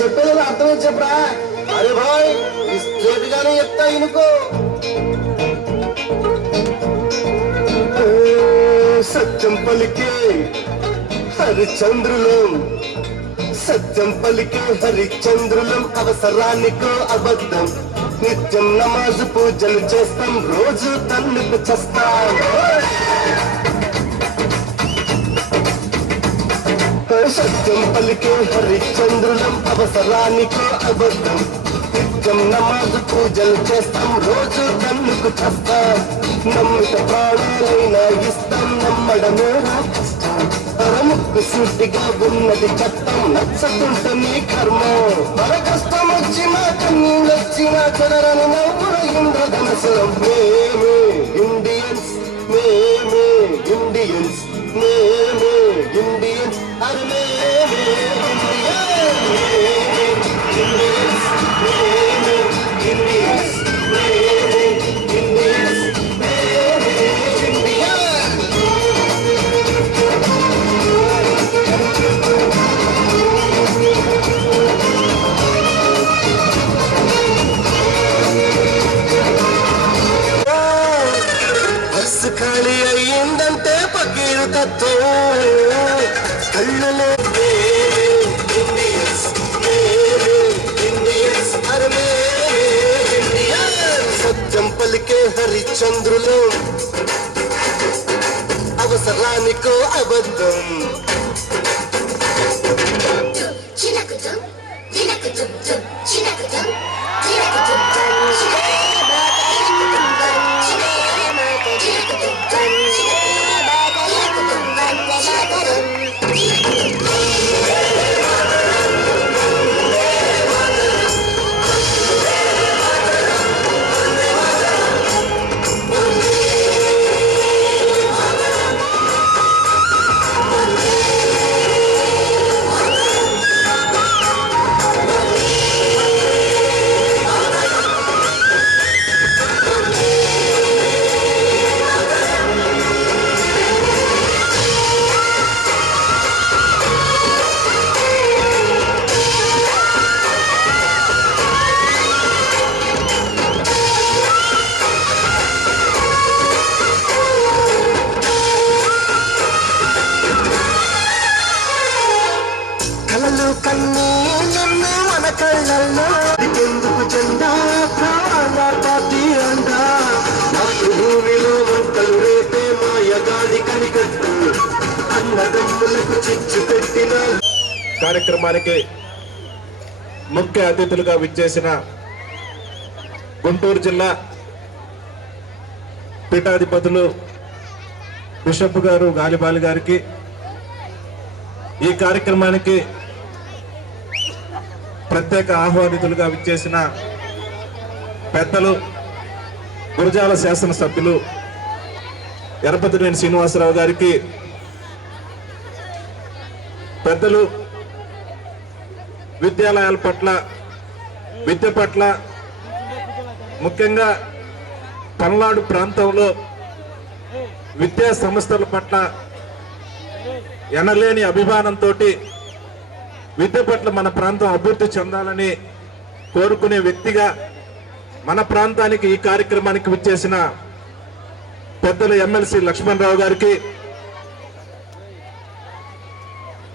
చెప్పేది అర్థమే చెప్పరా. అరే భాయ్ స్ట్రేట్ గానే చెప్తా ఇనుకో. సత్యం పలికే హరిచంద్రులం, సత్యం పలికే హరిచంద్రులం, అవసరానికో అబద్ధం. నిత్యం నమాజు పూజలు చేస్తాం, రోజు తన్నుకు చస్తాం. సత్యం పలికే హరిచంద్రులం, అవసరానికో అబద్ధం. నిత్యం నమాజు పూజలు చేస్తాం, రోజు తన్నుకు చస్తాం. నమ్మిత ప్రాణాలైనా ఇస్తాం, నమ్మడమే కష్టం. పరముక్కు సూటిగా ఉన్నది చట్టం, నచ్చతుంటే నీ కర్మం. మన కష్టం వచ్చినా కన్నీళ్ళొచ్చినా చెదరని నవ్వుల ఇంద్రధనసులం. మేమే ఇండియన్స్, మేమే ఇండియన్స్, మేమే ఇండియన్స్, అరే మేమే ఇండియన్స్, ఇండియన్స్, మేమే ఇండియన్స్, మేమే ఇండియన్స్, మేమే ఇండియన్స్. బస్సు ఖాళీ అయ్యిందంటే పకీరు తత్వం. కళ్ళలో ఇండియన్స్, ఇండియన్స్, అరే ఇండియన్స్. సత్యం పలికే హరిచంద్రులు, అవసరానికో అబద్ధం. కన్నీళ్ళను మన కళ్ళల్లో ఎందుకు జెండా కావాలా పార్టీ అండా. మాతృభూమిలో వంటలు రేపే మాయగాడి కనికట్టు, అన్నదమ్ములకు చిచ్చు పెట్టిన. కార్యక్రమానికి ముఖ్య అతిథులుగా విచ్చేసిన గుంటూరు జిల్లా పీఠాధిపతులు బిషప్ గారు గాలిబాలి గారికి, ఈ కార్యక్రమానికి ప్రత్యేక ఆహ్వానితులుగా విచ్చేసిన పెద్దలు గురజాల శాసనసభ్యులు ఎరపతినేని శ్రీనివాసరావు గారికి, పెద్దలు విద్యాలయాల పట్ల, విద్య పట్ల, ముఖ్యంగా పల్నాడు ప్రాంతంలో విద్యా సంస్థల పట్ల ఎనలేని అభిమానంతో విద్య పట్ల మన ప్రాంతం అభివృద్ధి చెందాలని కోరుకునే వ్యక్తిగా మన ప్రాంతానికి ఈ కార్యక్రమానికి విచ్చేసిన పెద్దలు ఎమ్మెల్సీ లక్ష్మణరావు గారికి,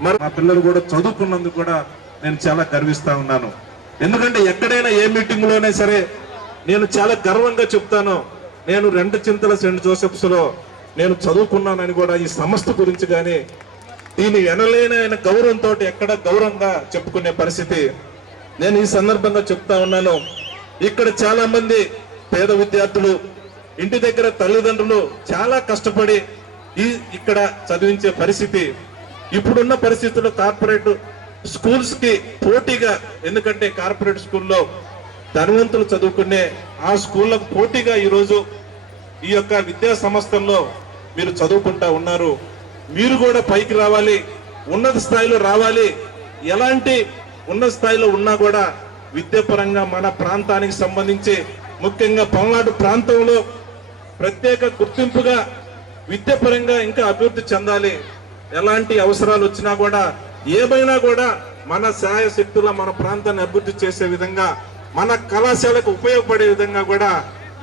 మరి మా పిల్లలు కూడా చదువుకున్నందుకు కూడా నేను చాలా గర్విస్తా ఉన్నాను. ఎందుకంటే ఎక్కడైనా ఏ మీటింగ్ లోనే సరే నేను చాలా గర్వంగా చెప్తాను, నేను రెండు చింతల సెంట్ జోసెఫ్స్ లో నేను చదువుకున్నానని కూడా ఈ సంస్థ గురించి కానీ దీని ఎనలేనైన గౌరవంతో ఎక్కడ గౌరవంగా చెప్పుకునే పరిస్థితి నేను ఈ సందర్భంగా చెప్తా ఉన్నాను. ఇక్కడ చాలా మంది పేద విద్యార్థులు ఇంటి దగ్గర తల్లిదండ్రులు చాలా కష్టపడి ఇక్కడ చదివించే పరిస్థితి. ఇప్పుడున్న పరిస్థితుల్లో కార్పొరేట్ స్కూల్స్ కి పోటీగా, ఎందుకంటే కార్పొరేట్ స్కూల్లో ధనవంతులు చదువుకునే ఆ స్కూళ్ళకు పోటీగా ఈరోజు ఈ యొక్క విద్యా సంస్థల్లో మీరు చదువుకుంటా ఉన్నారు. మీరు కూడా పైకి రావాలి, ఉన్నత స్థాయిలో రావాలి. ఎలాంటి ఉన్నత స్థాయిలో ఉన్నా కూడా విద్యాపరంగా మన ప్రాంతానికి సంబంధించి ముఖ్యంగా పల్నాడు ప్రాంతంలో ప్రత్యేక గుర్తింపుగా విద్యాపరంగా ఇంకా అభివృద్ధి చెందాలి. ఎలాంటి అవసరాలు వచ్చినా కూడా ఏమైనా కూడా మన శాయశక్తుల మన ప్రాంతాన్ని అభివృద్ధి చేసే విధంగా, మన కళాశాలకు ఉపయోగపడే విధంగా కూడా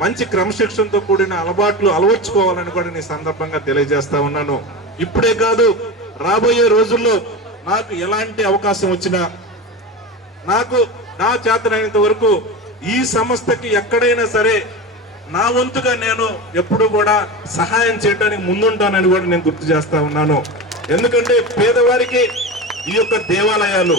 మంచి క్రమశిక్షణతో కూడిన అలవాట్లు అలవర్చుకోవాలని కూడా నేను సందర్భంగా తెలియజేస్తా ఉన్నాను. ఇప్పుడే కాదు, రాబోయే రోజుల్లో నాకు ఎలాంటి అవకాశం వచ్చినా, నాకు నా చేతనైనంత వరకు ఈ సంస్థకి ఎక్కడైనా సరే నా వంతుగా నేను ఎప్పుడు కూడా సహాయం చేయడానికి ముందుంటానని కూడా నేను గుర్తు చేస్తా ఉన్నాను. ఎందుకంటే పేదవారికి ఈ యొక్క దేవాలయాలు,